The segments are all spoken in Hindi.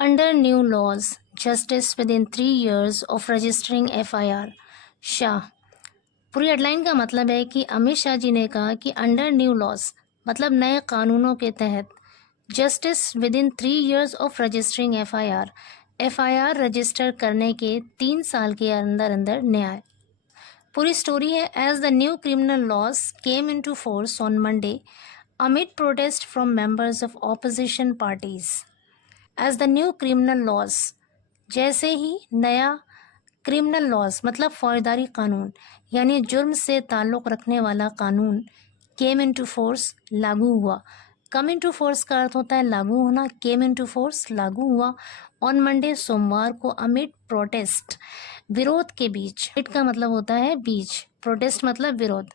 Under new laws, justice within 3 years of registering FIR. Shah. पूरी हेडलाइन का मतलब है कि अमित शाह जी ने कहा कि अंडर न्यू लॉज मतलब नए कानूनों के तहत justice with in 3 years of registering FIR register करने के 3 साल के अंदर अंदर न्याय। पूरी स्टोरी है। As the new criminal laws came into force on Monday amid protest from members of opposition parties. As the new criminal laws, जैसे ही नया क्रिमिनल लॉज मतलब फौजदारी कानून यानी जुर्म से ताल्लुक़ रखने वाला कानून केम इनटू फोर्स लागू हुआ। कम इनटू फोर्स का अर्थ होता है लागू होना, केम इनटू फोर्स लागू हुआ ऑन मंडे सोमवार को अमिड प्रोटेस्ट विरोध के बीच। इट का मतलब होता है बीच, प्रोटेस्ट मतलब विरोध,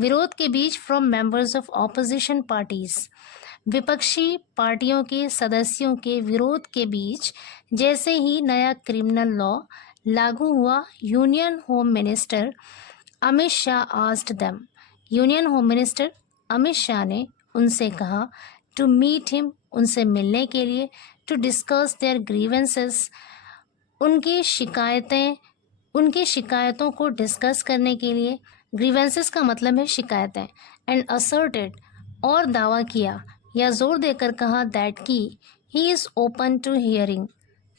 विरोध के बीच from members of opposition parties विपक्षी पार्टियों के सदस्यों के विरोध के बीच जैसे ही नया क्रिमिनल लॉ लागू हुआ union home minister Amit Shah asked them, union home minister Amit Shah ने उनसे कहा टू मीट हिम, उनसे मिलने के लिए, टू डिस्कस देयर ग्रीवेंसेस, उनकी शिकायतों को डिस्कस करने के लिए। ग्रीवेंसेस का मतलब है शिकायतें। एंड असर्टेड और दावा किया या जोर देकर कहा दैट की he is open to hearing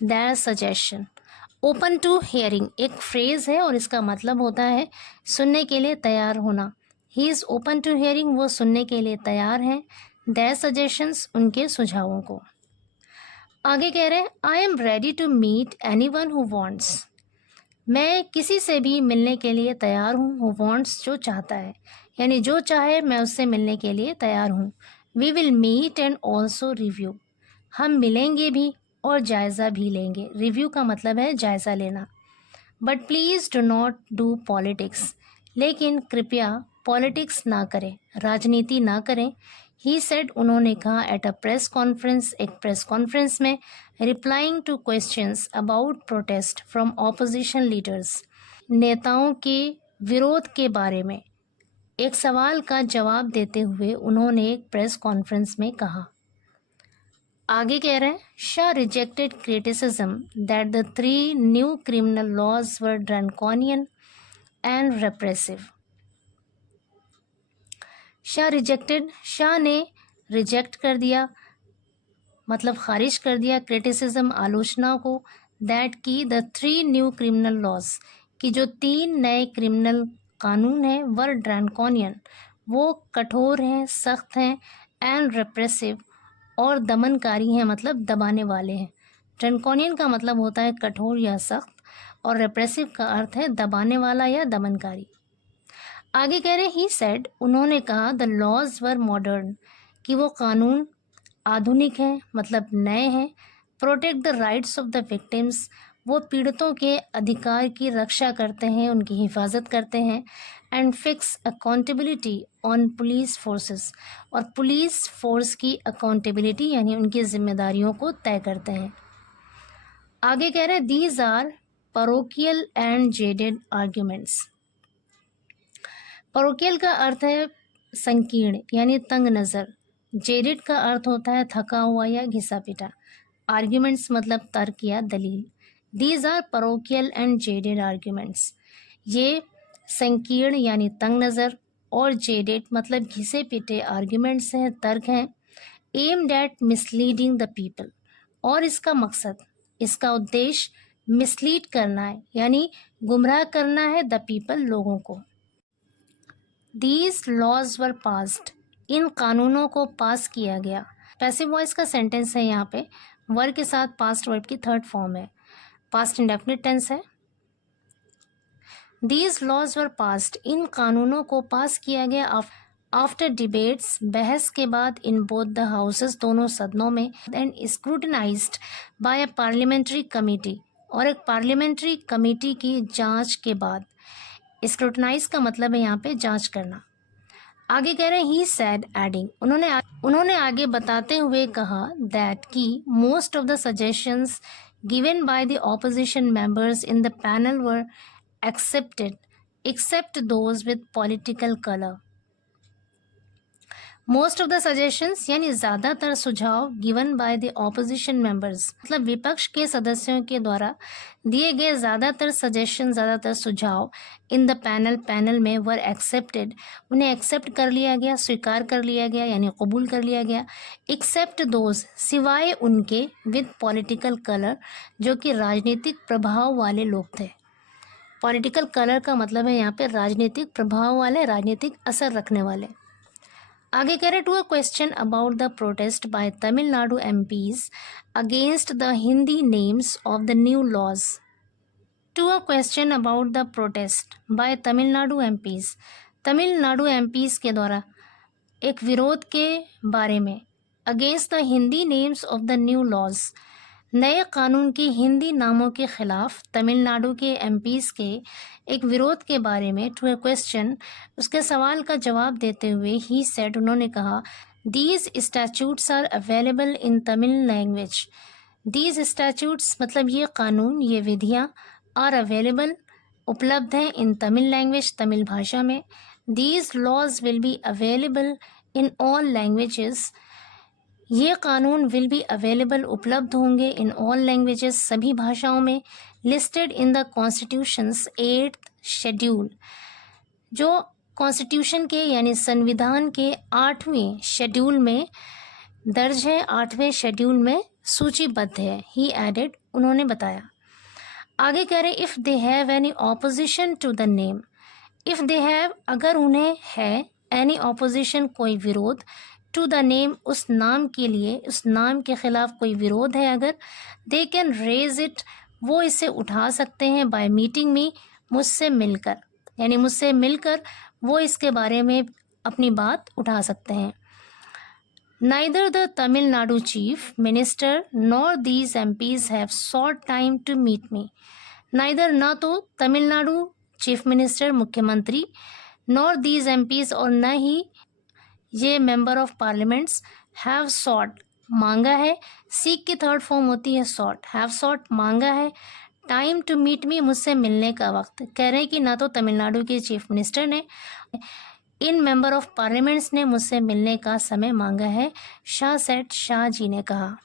their suggestion. Open to hearing एक फ्रेज है और इसका मतलब होता है सुनने के लिए तैयार होना। He is open to hearing वो सुनने के लिए तैयार हैं देयर सजेशंस उनके सुझावों को। आगे कह रहे हैं I am ready to meet anyone who wants, मैं किसी से भी मिलने के लिए तैयार हूँ। हु वॉन्ट्स जो चाहता है यानी जो चाहे मैं उससे मिलने के लिए तैयार हूँ। We will meet and also review, हम मिलेंगे भी और जायज़ा भी लेंगे। रिव्यू का मतलब है जायज़ा लेना। But please do not do politics, लेकिन कृपया पॉलिटिक्स ना करें, राजनीति ना करें। ही सेड उन्होंने कहा एट अ प्रेस कॉन्फ्रेंस, एक प्रेस कॉन्फ्रेंस में, replying two questions about protest from opposition leaders, नेताओं के विरोध के बारे में एक सवाल का जवाब देते हुए उन्होंने एक प्रेस कॉन्फ्रेंस में कहा। आगे कह रहे हैं Shah rejected criticism that the 3 new criminal laws were draconian and repressive. Shah ने रिजेक्ट कर दिया मतलब खारिज कर दिया क्रिटिसिज्म आलोचना को दैट की द 3 न्यू क्रिमिनल लॉज की जो 3 नए क्रिमिनल कानून हैं वर ड्रैकोनियन वो कठोर हैं, सख्त हैं, एंड रेप्रेसिव और दमनकारी हैं मतलब दबाने वाले हैं। ड्रैकोनियन का मतलब होता है कठोर या सख्त और रेप्रेसिव का अर्थ है दबाने वाला या दमनकारी। आगे कह रहे ही सेड उन्होंने कहा द लॉज वर मॉडर्न कि वो कानून आधुनिक हैं मतलब नए हैं। Protect the rights of the victims वो पीड़ितों के अधिकार की रक्षा करते हैं, उनकी हिफाजत करते हैं। And fix accountability on police forces और पुलिस फोर्स की अकाउंटेबिलिटी यानी उनकी जिम्मेदारियों को तय करते हैं। आगे कह रहे हैं these are parochial and jaded arguments. Parochial का अर्थ है संकीर्ण यानी तंग नज़र, जेडेड का अर्थ होता है थका हुआ या घिसा पिटा, आर्ग्यूमेंट्स मतलब तर्क या दलील। These are parochial and jaded arguments, ये संकीर्ण यानी तंग नज़र और जेडेड मतलब घिसे पिटे आर्ग्यूमेंट्स हैं, तर्क हैं। Aimed at misleading the people और इसका मकसद, इसका उद्देश्य मिसलीड करना है यानी गुमराह करना है द पीपल लोगों को। दीज लॉज वर पास्ड इन कानूनों को पास किया गया। पैसिव वॉइस का सेंटेंस है, यहाँ पे वर्ब के साथ पास्ट वर्ब की थर्ड फॉर्म है, पास्ट इंडेफिनिट टेंस है। दीज लॉज वर पास्ड इन कानूनों को पास किया गया आफ्टर डिबेट्स बहस के बाद इन बोथ द हाउसेस दोनों सदनों में and scrutinized by a parliamentary committee और एक पार्लियामेंट्री कमेटी की जांच के बाद। स्क्रूटनाइज का मतलब है यहाँ पे जांच करना। आगे कह रहे हैं ही सैड एडिंग उन्होंने आगे बताते हुए कहा दैट की most of the suggestions given by the opposition members in the panel were accepted except those with political colour. Most of the suggestions यानी ज़्यादातर सुझाव given by the opposition members, मतलब विपक्ष के सदस्यों के द्वारा दिए गए ज़्यादातर सजेशन, ज़्यादातर सुझाव इन द पैनल में वर एक्सेप्टेड, उन्हें एक्सेप्ट कर लिया गया, स्वीकार कर लिया गया यानी कबूल कर लिया गया। एक्सेप्ट दोज, सिवाय उनके, विद पॉलिटिकल कलर, जो कि राजनीतिक प्रभाव वाले लोग थे। पॉलिटिकल कलर का मतलब है यहाँ पे राजनीतिक प्रभाव वाले, राजनीतिक असर रखने वाले। आगे कह रहे to a question about the protest by Tamil Nadu MPs against the Hindi names of the new laws. To a question about the protest by Tamil Nadu MPs, Tamil Nadu MPs के द्वारा एक विरोध के बारे में, against the Hindi names of the new laws, नए कानून के हिंदी नामों के खिलाफ तमिलनाडु के एमपीज के एक विरोध के बारे में, टू अ क्वेश्चन, उसके सवाल का जवाब देते हुए ही सेड, उन्होंने कहा, these statutes are available in Tamil language. These statutes मतलब ये कानून, ये विधियाँ, आर अवेलेबल उपलब्ध हैं, इन तमिल लैंग्वेज तमिल भाषा में। These laws will be available in all languages, ये कानून विल बी अवेलेबल उपलब्ध होंगे इन ऑल लैंग्वेजेस सभी भाषाओं में। Listed in the constitutions 8th schedule, जो कॉन्स्टिट्यूशन के यानी संविधान के 8वें शेड्यूल में दर्ज है, 8वें शेड्यूल में सूचीबद्ध है। ही एडेड, उन्होंने बताया। आगे कह रहे if they have any opposition to the name, if they have, अगर उन्हें है, एनी ऑपोजिशन कोई विरोध, टू द नेम उस नाम के लिए, उस नाम के खिलाफ कोई विरोध है अगर, दे कैन रेज इट, वो इसे उठा सकते हैं, बाय मीटिंग मी, मुझसे मिलकर, यानी मुझसे मिलकर वो इसके बारे में अपनी बात उठा सकते हैं। Neither the Tamil Nadu chief minister nor these MPs have sought time to meet me, neither, ना तो तमिलनाडु चीफ मिनिस्टर मुख्यमंत्री, नॉर दीज एमपीज और न ही ये member of parliaments, have sought मांगा है, सीक की थर्ड फॉर्म होती है सॉट, हैव सॉट मांगा है, टाइम टू मीट मी मुझसे मिलने का वक्त, कह रहे हैं कि ना तो तमिलनाडु के चीफ मिनिस्टर ने, इन मेंबर ऑफ पार्लियामेंट्स ने मुझसे मिलने का समय मांगा है। शाह सेठ, शाह जी ने कहा।